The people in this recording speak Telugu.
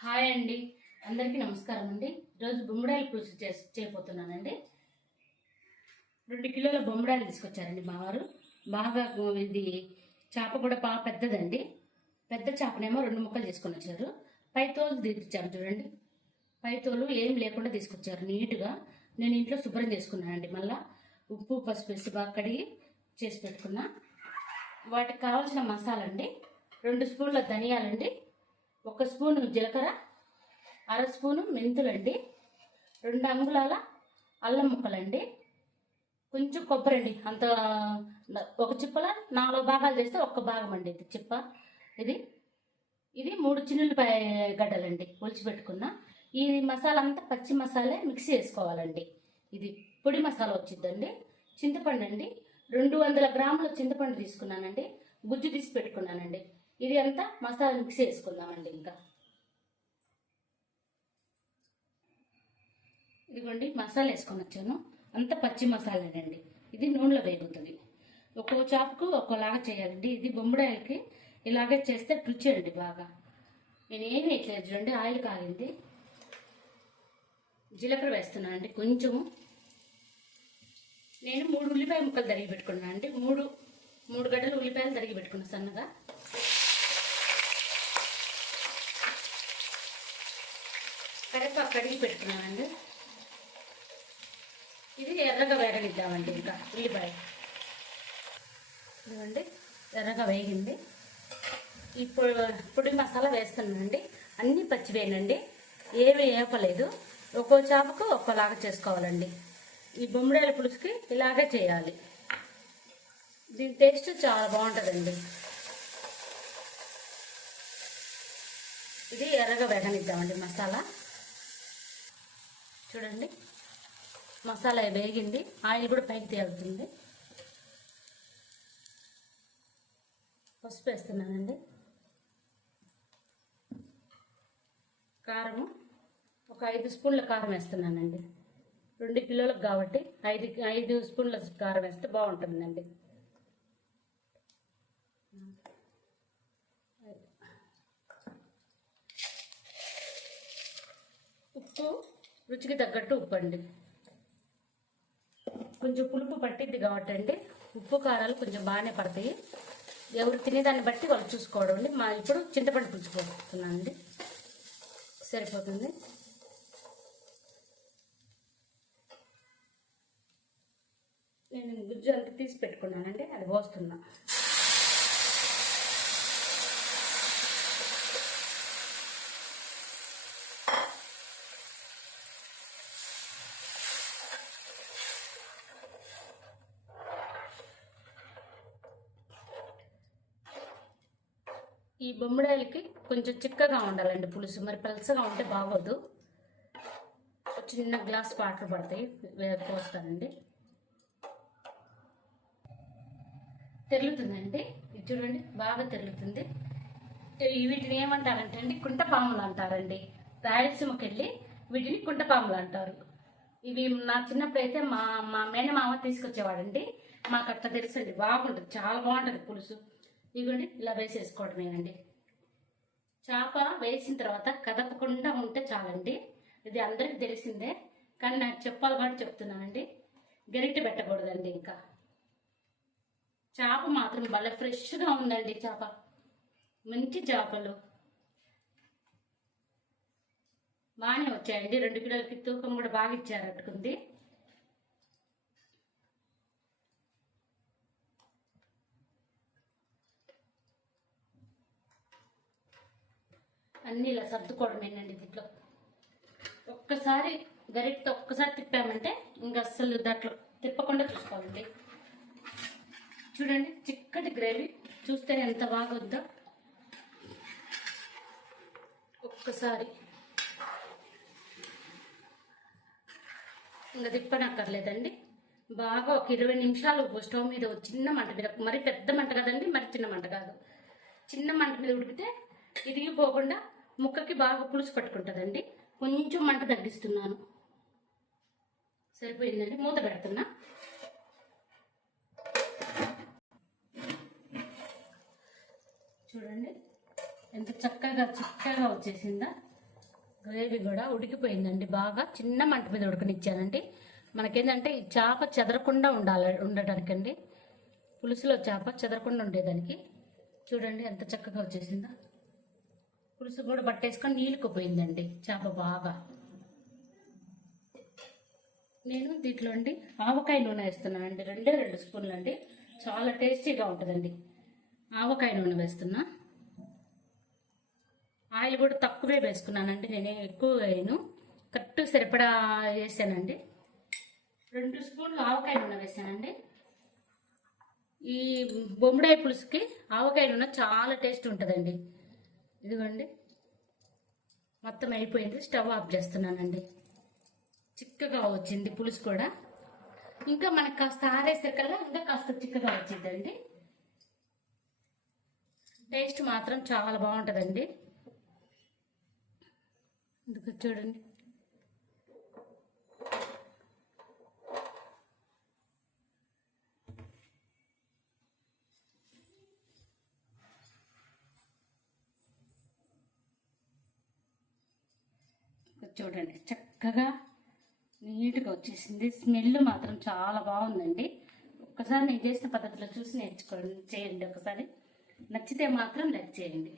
హాయ్ అండి, అందరికీ నమస్కారం అండి. ఈరోజు బొమ్మడాయిల పులుసు చేయబోతున్నానండి. 2 కిలోల బొమ్మడాయిలు తీసుకొచ్చారండి మా వారు. బాగా ఇది చేప కూడా బాగా పెద్దదండి. పెద్ద చేపనేమో 2 ముక్కలు తీసుకొని వచ్చారు. పై తోలు తీర్చారు చూడండి. పై తోలు ఏం లేకుండా తీసుకొచ్చారు నీట్గా. నేను ఇంట్లో శుభ్రం చేసుకున్నానండి. మళ్ళీ ఉప్పు పసుపు వేసి బాగా కడిగి చేసి పెట్టుకున్నా. వాటికి కావాల్సిన మసాలా అండి: 2 స్పూన్ల ధనియాలండి, 1 స్పూను జీలకర్ర, 1/2 స్పూను మెంతులండి, 2 అంగుళాల అల్లం ముక్కలండి, కొంచెం కొబ్బరి అండి. అంత ఒక చిప్పల 4 భాగాలు చేస్తే 1 భాగం అండి ఇది చిప్ప. ఇది 3 చిన్నులపాయ గడ్డలండి ఒలిచిపెట్టుకున్న. ఈ మసాలా అంతా పచ్చి మసాలే మిక్సీ చేసుకోవాలండి. ఇది పొడి మసాలా వచ్చిందండి. చింతపండు అండి, 200 గ్రాముల చింతపండు తీసుకున్నానండి. గుజ్జు తీసి పెట్టుకున్నానండి. ఇది అంతా మసాలా మిక్స్ చేసుకుందామండి. ఇంకా ఇదిగోండి మసాలా వేసుకొని వచ్చాను. అంత పచ్చి మసాలానండి. ఇది నూనెలో వేగుతుంది. ఒక్కో చేపకు ఒక్కోలాగా చేయాలండి. ఇది బొమ్మడాయిలకి ఇలాగే చేస్తే రుచి అండి బాగా. నేనేమి వేయట్లేదు చూడండి. ఆయిల్ కాగింది. జీలకర్ర వేస్తున్నానండి కొంచెము. నేను 3 ఉల్లిపాయ ముక్కలు తరిగి పెట్టుకున్నాను అండి. 3 గడ్డలు ఉల్లిపాయలు తరిగి పెట్టుకున్నాను సన్నగా. కరివేపాకు కడిగి పెట్టుకున్నానండి. ఇది ఎర్రగా వేగనిద్దామండి. ఇంకా ఉల్లిపాయ ఇదిగోండి ఎర్రగా వేగింది. ఈ పొడి మసాలా వేస్తున్నానండి. అన్నీ పచ్చివేనండి, ఏమి వేపలేదు. ఒక్కో చేపకు ఒక్కోలాగా చేసుకోవాలండి. ఈ బొమ్మడాయిల పులుసుకి ఇలాగే చేయాలి. దీని టేస్ట్ చాలా బాగుంటుందండి. ఇది ఎర్రగా వేగనిద్దామండి మసాలా. చూడండి మసాలా వేగింది. ఆయిల్ కూడా పైకి తేలుతుంది. పసుపు వేస్తున్నానండి. కారము ఒక 5 స్పూన్ల కారం వేస్తున్నానండి. 2 కిలోలకు కాబట్టి 5 స్పూన్ల కారం వేస్తే బాగుంటుందండి. ఉప్పు రుచికి తగ్గట్టు ఉప్పు అండి. కొంచెం పులుపు పట్టిద్ది కాబట్టి అండి ఉప్పు కారాలు కొంచెం బాగానే పడతాయి. ఎవరు తినేదాన్ని బట్టి వాళ్ళు చూసుకోవడం అండి. ఇప్పుడు చింతపండు పులుసు పోస్తున్నానండి. సరిపోతుంది. నేను గుజ్జు అంతా తీసి పెట్టుకున్నానండి, అది పోస్తున్నా. ఈ బొమ్మడాయిలకి కొంచెం చిక్కగా ఉండాలండి పులుసు. మరి పలసగా ఉంటే బాగోదు. చిన్న గ్లాస్ వాటర్ పడతాయి, పోస్తానండి. తెరులుతుందండి. ఇది చూడండి బాగా తెరులుతుంది. వీటిని ఏమంటారంటే అండి కుంటపాములు అంటారండి. రాయలసీమకి వెళ్ళి వీటిని కుంటపాములు అంటారు. ఇవి నా చిన్నప్పుడు అయితే మా మేనమామ తీసుకొచ్చేవాడండి. మాకు అట్లా తెలుసండి. బాగుంటుంది, చాలా బాగుంటుంది పులుసు. ఇదిగోండి ఇలా వేసేసుకోవడమేనండి. చేప వేసిన తర్వాత కదపకుండా ఉంటే చాలండి. ఇది అందరికీ తెలిసిందే, కానీ నాకు చెప్పాలి కాబట్టి చెప్తున్నానండి. గరిటె పెట్టకూడదండి. ఇంకా చేప మాత్రం భలే ఫ్రెష్గా ఉందండి. చేప మంచి చేపలు బాగానే వచ్చాయండి. 2 కిలోలకి తూకం కూడా బాగా ఇచ్చారట్టుకుంది. అన్నీ ఇలా సర్దుకోవడమేనండి. దీంట్లో ఒక్కసారి గరిటతో ఒక్కసారి తిప్పామంటే ఇంకా అస్సలు దాంట్లో తిప్పకుండా చూసుకోవాలండి. చూడండి చిక్కటి గ్రేవీ చూస్తే ఎంత బాగుందో. ఒక్కసారి ఇంకా తిప్పనక్కర్లేదండి. బాగా ఒక 20 నిమిషాలు స్టవ్ మీద చిన్న మంట మీద, మరి పెద్ద మంట కదండి, మరి చిన్న మంట కాదు, చిన్న మంట మీద ఉడికితే ఇరిగిపోకుండా ముక్కకి బాగా పులుసు పట్టుకుంటుందండి. కొంచెం మంట తగ్గిస్తున్నాను. సరిపోయిందండి. మూత పెడుతున్నా. చూడండి ఎంత చక్కగా చిక్కగా వచ్చేసిందా. గ్రేవీ కూడా ఉడికిపోయిందండి. బాగా చిన్న మంట మీద ఉడకనిచ్చానండి. మనకేంటంటే ఈ చేప చెదరకుండా ఉండడానికండి, పులుసులో చేప చెదరకుండా ఉండేదానికి. చూడండి ఎంత చక్కగా వచ్చేసిందో. పులుసు కూడా పట్టేసుకొని నీళ్ళుకుపోయిందండి చేప బాగా. నేను దీంట్లో అండి ఆవకాయ నూనె వేస్తున్నానండి, 2 స్పూన్లు అండి. చాలా టేస్టీగా ఉంటుందండి. ఆవకాయ నూనె వేస్తున్నా. ఆయిల్ కూడా తక్కువే వేసుకున్నానండి, నేనే ఎక్కువ వేయను, కరెక్ట్ సరిపడా వేసానండి. 2 స్పూన్లు ఆవకాయ నూనె వేసానండి. ఈ బొమ్మిడాయి పులుసుకి ఆవకాయ నూనె చాలా టేస్ట్ ఉంటుందండి. ఇదిగోండి మొత్తం అయిపోయింది. స్టవ్ ఆఫ్ చేస్తున్నానండి. చిక్కగా వచ్చింది పులుసు కూడా. ఇంకా మనకు కాస్త ఆరేసరికల్లా ఇంకా కాస్త చిక్కగా వచ్చిందండి. టేస్ట్ మాత్రం చాలా బాగుంటుందండి. ఇందుకు చూడండి. చూడండి చక్కగా నీట్గా వచ్చేసింది. స్మెల్ మాత్రం చాలా బాగుందండి. ఒక్కసారి నేను చేసిన పద్ధతిలో చూసి నేర్చుకోండి, చేయండి. ఒకసారి నచ్చితే మాత్రం లైక్ చేయండి.